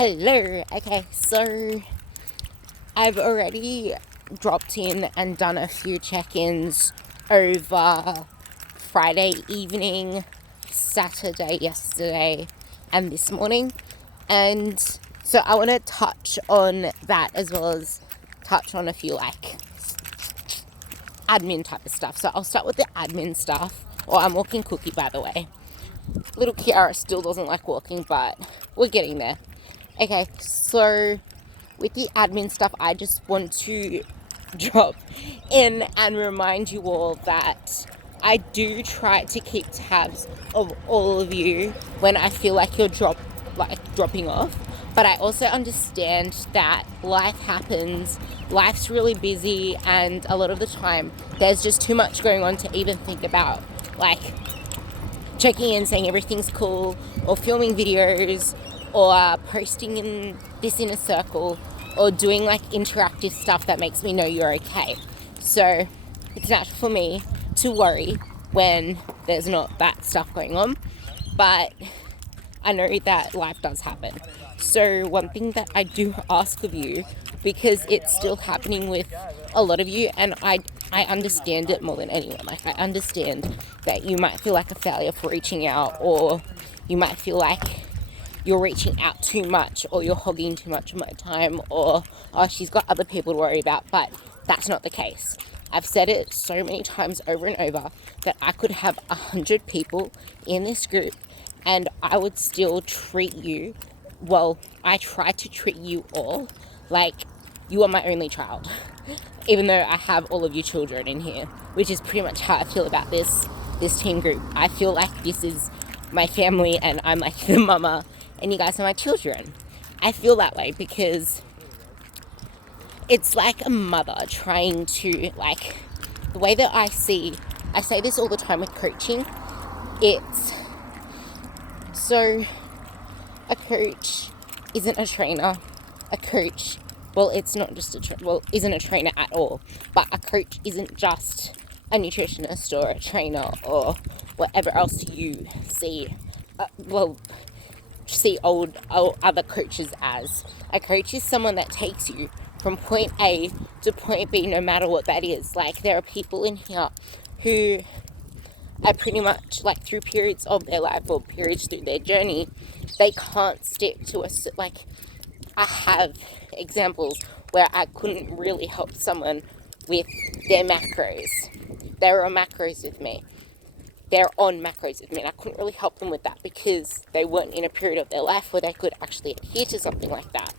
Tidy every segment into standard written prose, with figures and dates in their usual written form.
Hello. Okay, so I've already dropped in and done a few check-ins over Friday evening, Saturday yesterday, and this morning. And so I want to touch on that as well as touch on a few admin type of stuff. So I'll start with the admin stuff. Oh, I'm walking Cookie, by the way. Little Kiara still doesn't like walking, but we're getting there. Okay, so with the admin stuff, I just want to drop in and remind you all that I do try to keep tabs of all of you when I feel like you're dropping off. But I also understand that life happens, life's really busy, and a lot of the time there's just too much going on to even think about checking in, saying everything's cool, or filming videos, or posting in a circle, or doing interactive stuff that makes me know you're okay. So it's natural for me to worry when there's not that stuff going on, but I know that life does happen. So one thing that I do ask of you, because it's still happening with a lot of you, and I understand it more than anyone. I understand that you might feel like a failure for reaching out, or you might feel like you're reaching out too much, or you're hogging too much of my time, or she's got other people to worry about. But that's not the case. I've said it so many times over and over that I could have 100 people in this group and I would still treat you, well, I try to treat you all like you are my only child, even though I have all of you children in here, which is pretty much how I feel about this team group. I feel like this is my family and I'm like the mama and you guys are my children. I feel that way because it's like a mother trying to, the way that I say this all the time with coaching, it's, so a coach isn't a trainer. A coach, well, it's not just isn't a trainer at all. But a coach isn't just a nutritionist or a trainer or whatever else you see. See other coaches as. A coach is someone that takes you from point A to point B, no matter what that is. There are people in here who are pretty much through periods of their life or periods through their journey, they can't stick to I have examples where I couldn't really help someone with their macros. They were on macros with me. They're on macros with me, and I couldn't really help them with that because they weren't in a period of their life where they could actually adhere to something like that.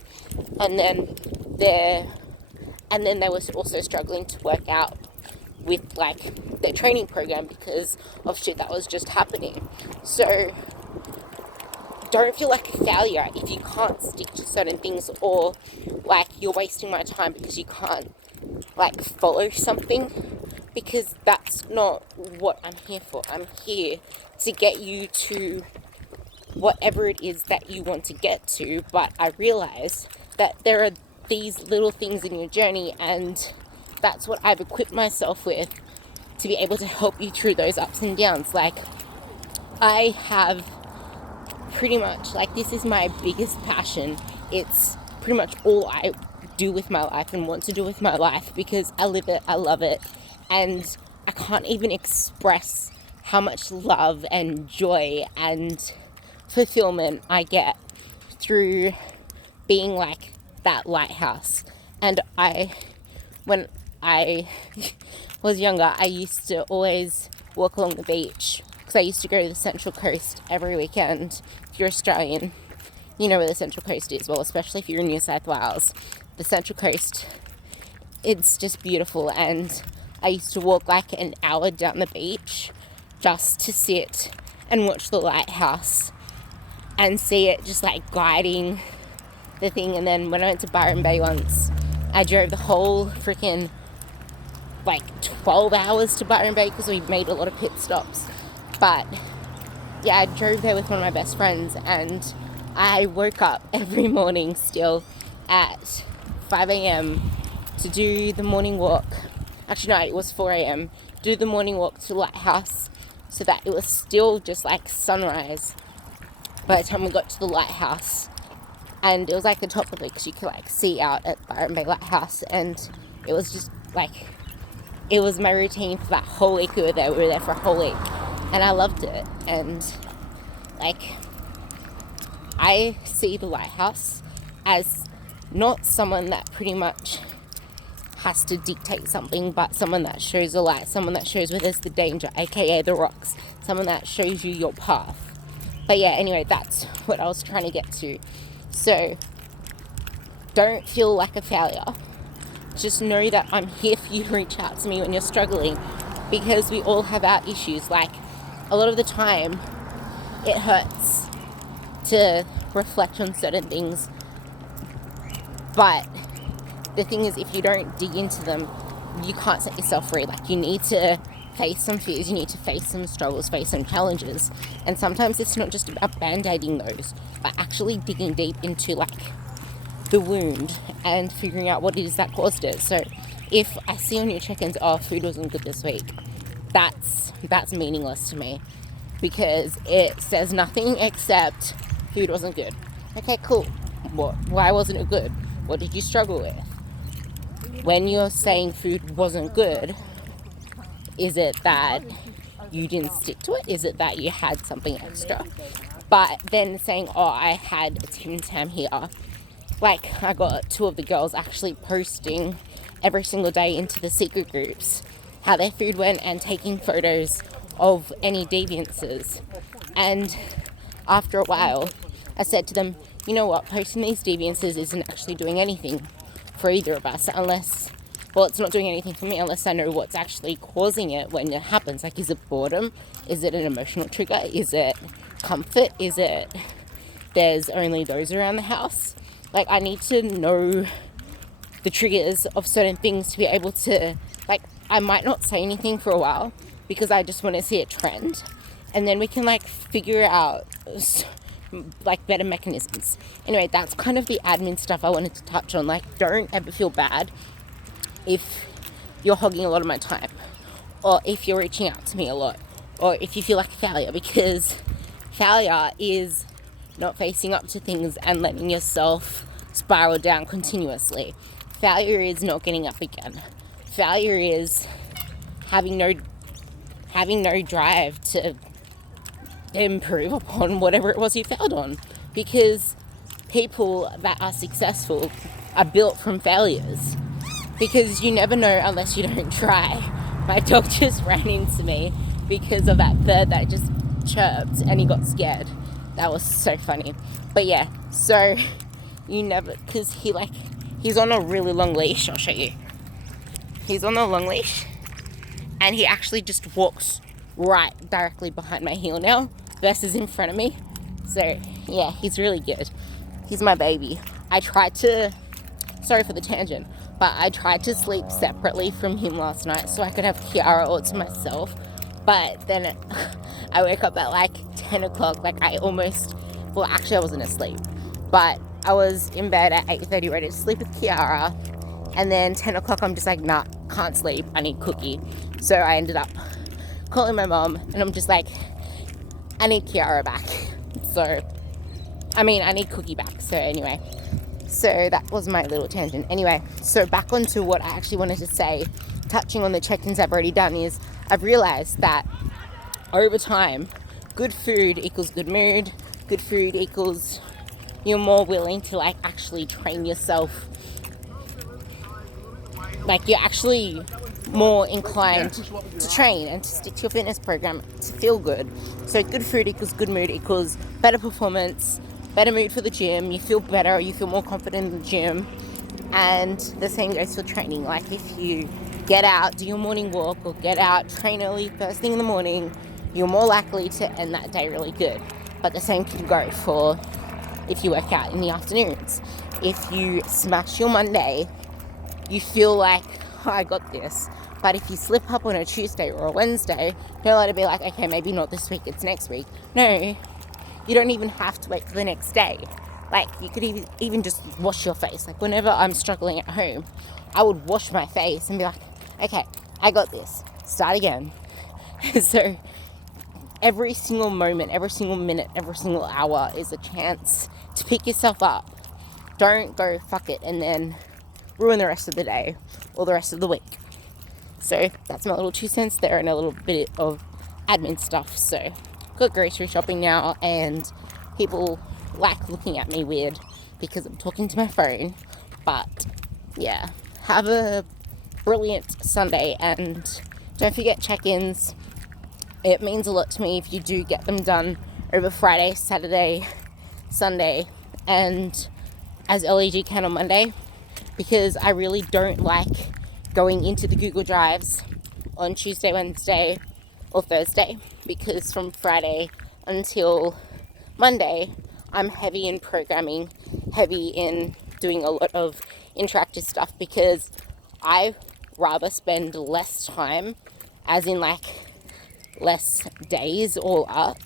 And then they were also struggling to work out with their training program because of shit that was just happening. So don't feel like a failure if you can't stick to certain things, or you're wasting my time because you can't follow something, because that's not what I'm here for. I'm here to get you to whatever it is that you want to get to, but I realize that there are these little things in your journey, and that's what I've equipped myself with to be able to help you through those ups and downs. I have pretty much, this is my biggest passion. It's pretty much all I do with my life and want to do with my life because I live it, I love it, and I can't even express how much love and joy and fulfillment I get through being that lighthouse. And when I was younger, I used to always walk along the beach because I used to go to the Central Coast every weekend. If you're Australian, you know where the Central Coast is. Well, especially if you're in New South Wales, the Central Coast, it's just beautiful. And I used to walk an hour down the beach just to sit and watch the lighthouse and see it just gliding the thing. And then when I went to Byron Bay once, I drove the whole freaking 12 hours to Byron Bay because we made a lot of pit stops. But yeah, I drove there with one of my best friends, and I woke up every morning still at 5 a.m. to do the morning walk. Actually, no, it was 4 a.m. Do the morning walk to the lighthouse so that it was still just sunrise by the time we got to the lighthouse. and it was like the top of it because you could like see out at Byron Bay Lighthouse, and it was just like, it was my routine for that whole week we were there. We were there for a whole week, and I loved it. And like, I see the lighthouse as not someone that pretty much has to dictate something, but someone that shows the light, someone that shows where there's the danger, aka the rocks, someone that shows you your path. But yeah, anyway, that's what I was trying to get to. So don't feel like a failure. Just know that I'm here for you to reach out to me when you're struggling, because we all have our issues. Like, a lot of the time it hurts to reflect on certain things, but the thing is, if you don't dig into them, you can't set yourself free. Like, you need to face some fears, you need to face some struggles, face some challenges, and sometimes it's not just about band-aiding those, but actually digging deep into like the wound and figuring out what it is that caused it. So if I see on your check-ins, oh, food wasn't good this week, that's meaningless to me, because it says nothing except food wasn't good. Okay, cool. What? Why wasn't it good? What did you struggle with? When you're saying food wasn't good, is it that you didn't stick to it? Is it that you had something extra? But then saying, oh, I had a Tim Tam here. Like, I got 2 of the girls actually posting every single day into the secret groups how their food went and taking photos of any deviances. And after a while, I said to them, you know what, posting these deviances isn't actually doing anything for either of us, unless, well, it's not doing anything for me unless I know what's actually causing it when it happens. Like, is it boredom? Is it an emotional trigger? Is it comfort? Is it there's only those around the house? Like, I need to know the triggers of certain things to be able to, like, I might not say anything for a while because I just want to see a trend, and then we can like figure out like better mechanisms. Anyway, that's kind of the admin stuff I wanted to touch on. Like, don't ever feel bad if you're hogging a lot of my time, or if you're reaching out to me a lot, or if you feel like a failure, because failure is not facing up to things and letting yourself spiral down continuously. Failure is not getting up again. Failure is having no drive to improve upon whatever it was you failed on, because people that are successful are built from failures, because you never know unless you don't try. My dog just ran into me because of that bird that just chirped and he got scared. That was so funny. But yeah, so you never, because he's on a really long leash. I'll show you. He's on a long leash and he actually just walks right directly behind my heel now versus in front of me. So yeah, he's really good. He's my baby. Sorry for the tangent, but I tried to sleep separately from him last night so I could have Kiara all to myself. But then I woke up at like 10 o'clock, like I wasn't asleep, but I was in bed at 8:30 ready to sleep with Kiara, and then 10 o'clock I'm just like, nah, can't sleep, I need Cookie. So I ended up calling my mom, and I'm just like, I need Kiara back. I need Cookie back. So anyway, so that was my little tangent. Anyway, so back onto what I actually wanted to say, touching on the check-ins I've already done, is I've realized that over time, good food equals good mood. Good food equals you're more willing to like actually train yourself. Like, you're actually more inclined to train and to stick to your fitness program to feel good. So good food equals good mood equals better performance, better mood for the gym. You feel better, you feel more confident in the gym. And the same goes for training. Like, if you get out, do your morning walk, or get out, train early first thing in the morning, you're more likely to end that day really good. But the same can go for if you work out in the afternoons. If you smash your Monday, you feel like, oh, I got this. But if you slip up on a Tuesday or a Wednesday, don't let it be like, okay, maybe not this week, it's next week. No, you don't even have to wait for the next day. Like, you could even just wash your face. Like, whenever I'm struggling at home, I would wash my face and be like, okay, I got this. Start again. So every single moment, every single minute, every single hour is a chance to pick yourself up don't go fuck it and then ruin the rest of the day or the rest of the week. So that's my little 2 cents there, and a little bit of admin stuff. So got grocery shopping now, and people like looking at me weird because I'm talking to my phone. But yeah, have a brilliant Sunday, and don't forget check-ins. It means a lot to me if you do get them done over Friday, Saturday, Sunday, and as early as you can on Monday, because I really don't like going into the Google Drives on Tuesday, Wednesday, or Thursday, because from Friday until Monday, I'm heavy in programming, heavy in doing a lot of interactive stuff, because I rather spend less time, as in like less days all up,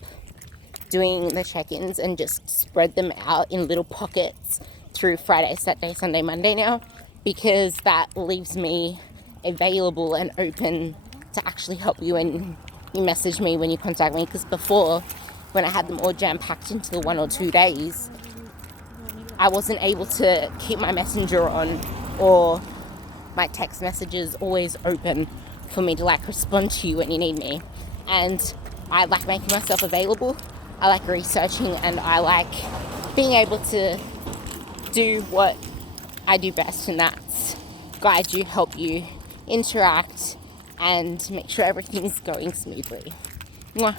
doing the check-ins and just spread them out in little pockets through Friday, Saturday, Sunday, Monday now, because that leaves me available and open to actually help you when you message me, when you contact me. Because before, when I had them all jam-packed into the 1 or 2 days, I wasn't able to keep my messenger on or my text messages always open for me to like respond to you when you need me. And I like making myself available, I like researching, and I like being able to do what I do best, and that's guide you, help you, interact, and make sure everything's going smoothly. Mwah.